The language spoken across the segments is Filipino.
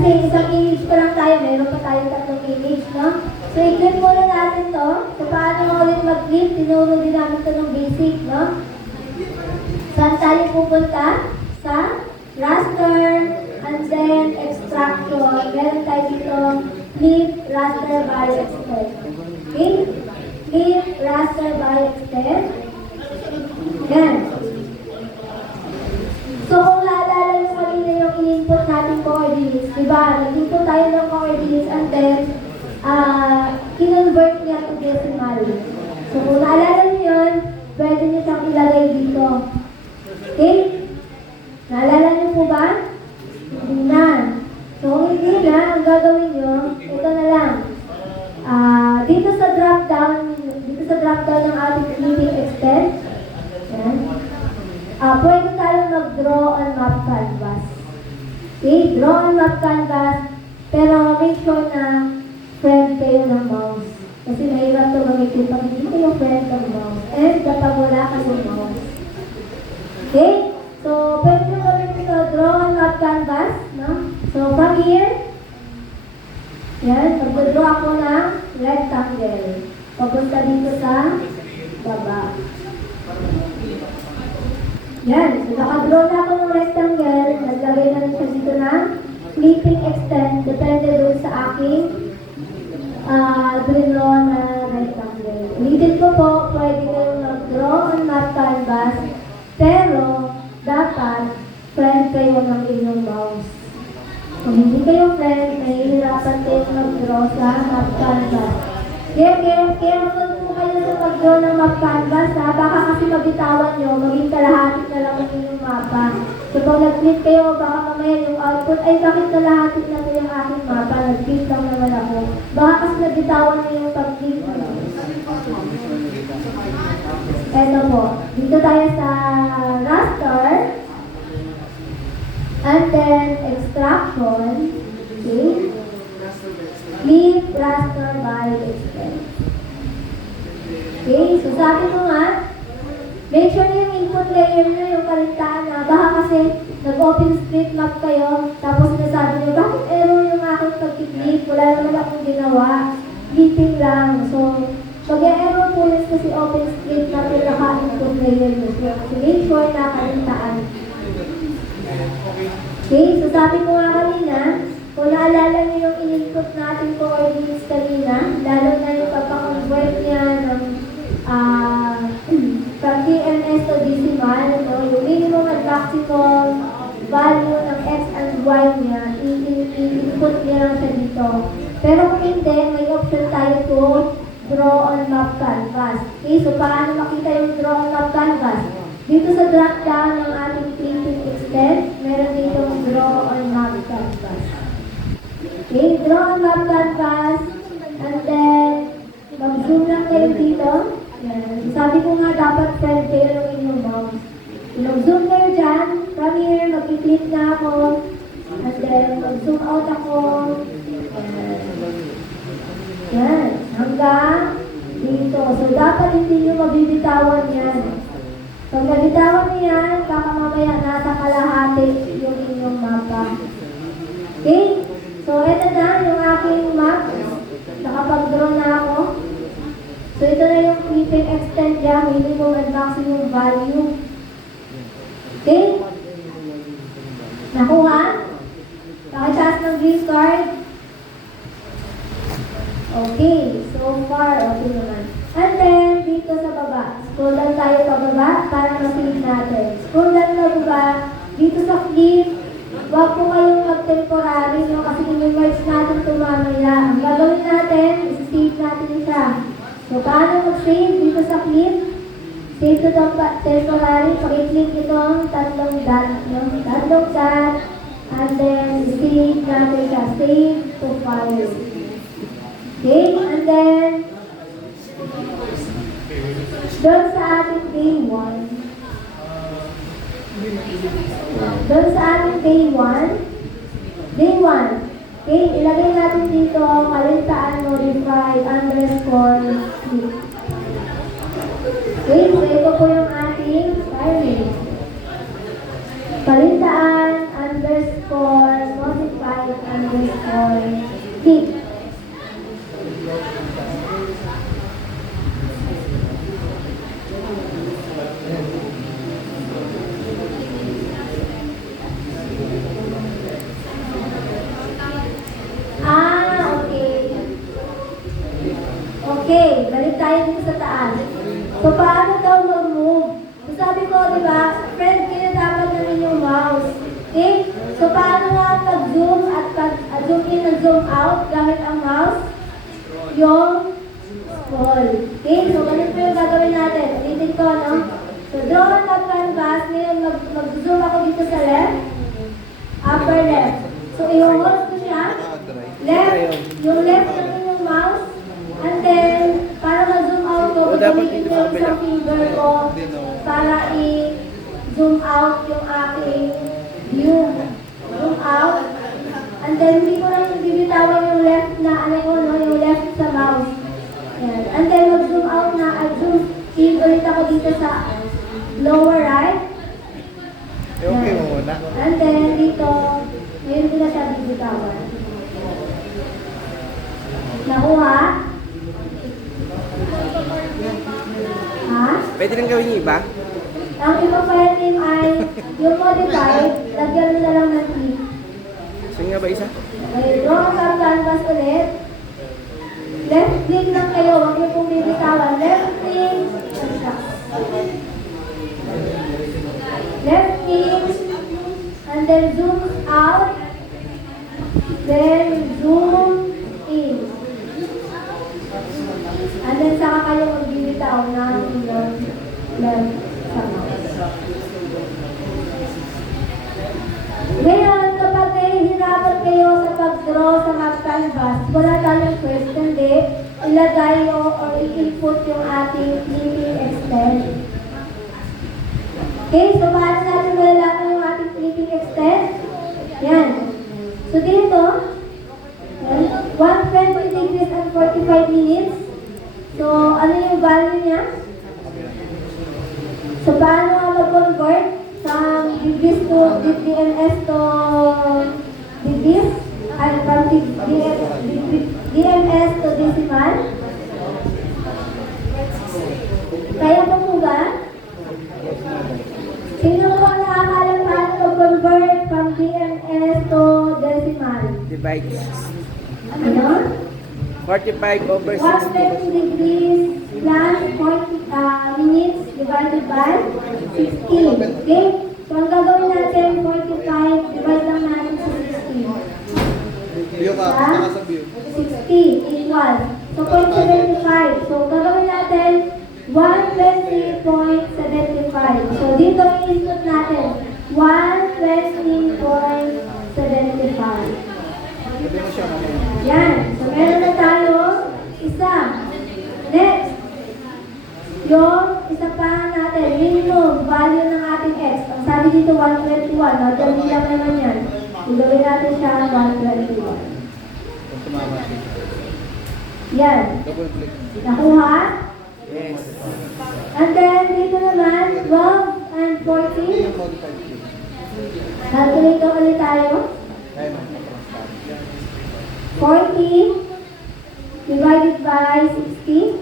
Kasi isang image pa lang tayo, meron pa tayo 3 image, no? So, i-clip muna natin to. So, paano mo ulit mag-clip? Tinuro din namin ito ng basic, no? Saan tayo pupunta? Sa raster, and then extraction. Meron tayo dito, clip, raster, by extend. Okay? Clip, raster, by extend. Yan. So, kung naalala nyo kanina yung in-input natin coordinates, diba? Nag-input tayo ng coordinates and then, kinonvert niya to decimal. So, kung naalala nyo yun, pwede nyo siyang ilagay dito. Okay? Naalala nyo po ba? Hindi na. So, kung hindi na, ang gagawin nyo, ito na lang. Dito sa drop-down ng ating clipping extend, yan. Pwede tayo mag-draw on map canvas. Okay? Draw on map canvas, pero make sure na friend kayo ng mouse. Kasi mahirap ito gamitin pag hindi kayo friend ng mouse. And kapag wala kayong mouse. Okay? So, pwede nyo gamitin ito, draw on map canvas. No? So, from here, yan, mag-draw ako ng rectangle. Papunta dito sa baba. Yan, so nakadraw na ako ng rectangle, naglagay na rin siya dito ng clipping extend, depende doon sa aking draw na rectangle. Ulitin ko po, pwede kayong mag-draw on map canvas, pero dapat friend kayo ng inyong mouse. Kung hindi kayo friend, mahihirapan kayo mag-draw sa map canvas. Kaya naman po kayo sa pag-draw ng map canvas, ha? Baka kasi mabitawan nyo, maging kalahati na lang ang inyong mapa. So pag nag-click kayo, baka mamaya yung output, ay bakit kalahati na po yung aking mapa, nag-click lang naman ako. Baka kasi nabitawan nyo yung pag-click. Eto po, dito tayo sa raster, and then extraction, okay? Clip, raster, by extend. Okay, so sabi ko nga, make sure na yung input layer nyo, yung kalintaan na, baka kasi nag-open script map kayo, tapos nasabi nyo, bakit error yung aking pag-clip? Wala naman akong ginawa. Clipping lang. So, pag-error po yun kasi open script map yung naka-input layer nyo. So, make sure na kalintaan. Okay, so sabi ko nga kanina, kung naalala niyo yung in-input natin coordinates kanina, lalo na yung pagka-convert niya ng from TMS to decimal, no? Yung minimum at maximum value ng x and y niya, i-input niya lang siya dito. Pero kung hindi, may option tayo to draw on map canvas. Okay, so paano makita yung draw on map canvas? Dito sa drop-down ng ating clipping extend, meron dito draw on map canvas. Okay, draw on map canvas, and then mag-zoom lang kayo dito. Yan. Sabi ko nga dapat friend kayo ng inyong mouse. Mag-zoom kayo dyan, from here, mag-click na ako, and then mag-zoom out ako. Yan, hanggang dito. So dapat hindi nyo mabibitawan yan. Pag nabitawan nyo yan, baka mamaya nasa kalahati yung inyong mapa. Okay? So, ito na yung aking map. Nakapag-draw na ako. So, ito na yung clipping extend niya, minimum and maximum value. Okay? Nakuha? Nakitaas ng green card? Okay. So far, okay naman. And then, dito sa baba. Scroll lang tayo pababa para ma-save natin. Scroll lang na baba. Dito sa clip, huwag po kayong mag-temporary, no? Kasi i-merge natin ito mamaya. Ang gagawin natin, isi-save natin siya. So, paano mag-save dito sa clip? Save to the temporary. Pag-i-click itong tatlong dot, no? Tatlong dot. And then, save natin siya. Save to file. Okay? And then, doon sa ating day 1, doon sa ating day 1, okay, ilagay natin dito, kalintaan modify underscore clip. Okay, so ito po yung ating filing. Kalintaan underscore modify underscore T. Okay. Okay, balik tayo dito sa taas. So, paano daw mag-move? So, sabi ko, di ba, friend, kayo dapat namin yung mouse. Okay? So, paano nga pag-zoom at pag-zoom in and zoom out gamit ang mouse? Yung scroll. Okay? So, ganito yung gagawin natin. Ulitin ko, no? So, draw on the canvas. Ngayon, mag-zoom ako dito sa left. Upper left. So, i-hold ko siya. Left. Yung left naman yung mouse. And then, para ma-zoom out ko, gagamitin ko yung isang finger ko para i-zoom out yung aking view. Zoom out. And then, hindi ko lang bibitawan yung left na, ano ko, no? Yung left sa mouse. Yan. And then, mag-zoom out na, at zoom in ulit ako dito sa lower right. Okay mo muna. And then, dito, ngayon ko na siya bibitawan. Nakuha? Ha? Pwede rin gawin yung iba? Ang ibang file name ay yung modified, lagyan mo na lang ng click. Sige nga ba isa? Okay, draw sa canvas ulit. Left click lang kayo, huwag niyo pong bibitawan. Left click. Left click. And then zoom out. Then zoom in. And then saka kayo magbibitaw ng inyong left sa mouse. Ngayon, kapag nahihirapan kayo sa pag-draw sa map canvas, wala tayong first, kundi ilagay o i-input yung ating flipping extend. Okay, so paano natin malalaman yung ating flipping extend? Yan. So dito, 120 degrees and 45 minutes. So, ano yung value niya? So, paano nga mag-convert from degrees to DMS to degrees? Ay, from DMS to decimal? Kaya po po ba? Sino po ang nakakalam paano mag-convert from DMS to decimal? Divide. Ano? 45 over 60. 120 degrees plus 40 minutes divided by 60. Okay? So, ang gagawin natin, 45, divide lang natin sa 60. View ka, saka sa view. 60 equals. So, 0.75. So, gagawin natin 120.75. So, dito i-input natin 120.75. Pwede mo siya mamaya. Yan. So, meron na tayo isa. Next. Yung isa pa natin, minimum value ng ating x. Ang sabi dito, 121. Madali lang naman yan. Gagawin natin siya 121. Kung tumama siya. Yan. Double click. Nakuha? Yes. And then, dito naman, 12 and Hindi 14. yung modified click. Calculate ulit tayo. Kaya mo, transparent. 40 divided by 60.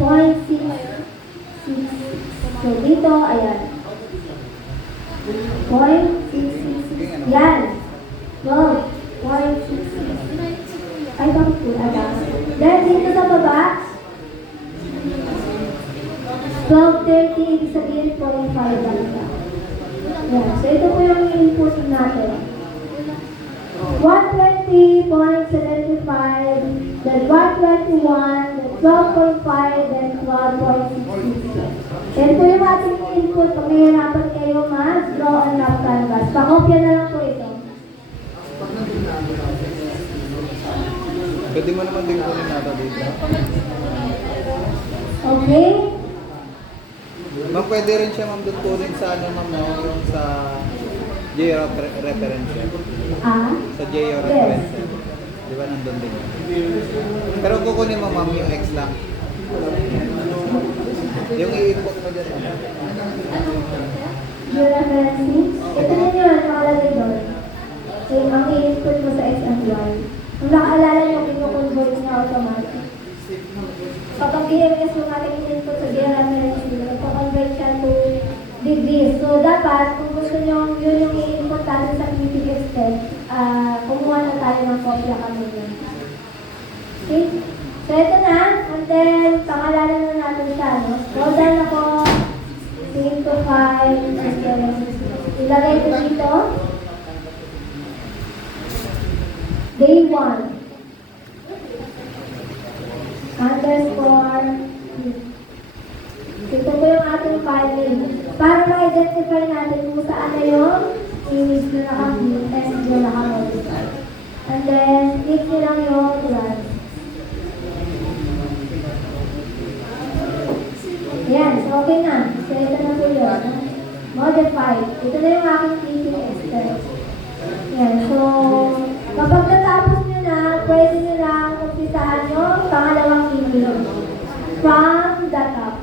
0.666. So, dito, ayan. 0.666. Yan. Go. 0.66. Ay, bakit po? Then, dito sa baba, 1230, ibig sabihin 0.5 lang siya. Yan. So, ito po yung input natin. 120.75, then 121, then 12.5, then 12.66. Yan po yung ating input pag nahihirapan kayo mag-draw on map canvas. Pakopya na lang po ito. Pwede mo naman din kunin natin dito. Okay? Ma'am, pwede rin siya ma'am doon kunin sa ano ma'am, no? Yung sa JRO reference. Ah? Sa JRO Yes. reference. Di ba nandun din? Pero kukunin mo ma'am yung X lang. Yung i-input mo dyan. Georeferencing? Ito na yun, nakalagay doon. So, ang i-input mo sa X and Y. Kung nakaalala nyo, kinukonvert niya automatic. Kapag DMS yung ating input sa DRMS, nagpa-convert siya to degrees. So, dapat, kung gusto nyo yun yung i-input natin sa PPX test, kumuha na tayo ng kopya kanina. Okay? So, ito na. And then, pangalanan na natin siya, no? Scroll down ako. Save to file. And then, ilagay ko dito. Day 1. Underscore. Ito po yung ating file name. Para ma-identify natin kung saan na yung image na naka-view, text na naka-modify. And then, click nyo lang yung run. Yan, so okay na. So, ito na po yun. Modify. Ito na yung aking PPX test. Yan, so, kapag natapos nyo na, pwede nyo lang umpisahan yung pangalawang email from the top.